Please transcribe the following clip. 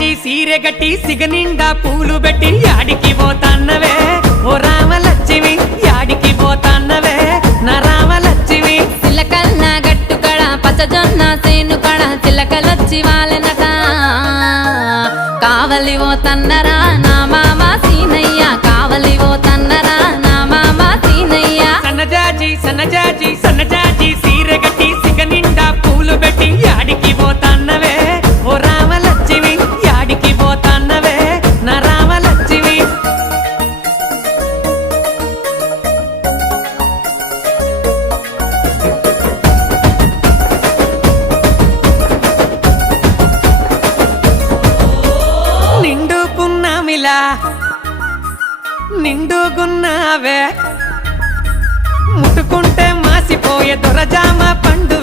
జాజి సీరె గట్టి సిగనిండా పూలు పెట్టి యాడికి పోతాన్నవే ఓ రామలక్ష్మి యాడికి పోతాన్నవే నా రామలక్ష్మి చిలకల్ల గట్టు కడ పచ్చజొన్న సేను కడ చిలకలొచ్చి వాలెనట కావలి ఓ తన్నరా నా మామ సీనయ్య కావలి ఓ తన్నరా నా మామ సీనయ్య సన్నజాజి సీరె గట్టి సిగనిండా పూలు పెట్టి యాడికి పోతాన్నవే ఓ రామలక్ష్మి యాడికి పోతాన్నవే నా రామలక్ష్మి నిండుకున్నావే ముట్టుకుంటే మాసిపోయే దొరజామ పండు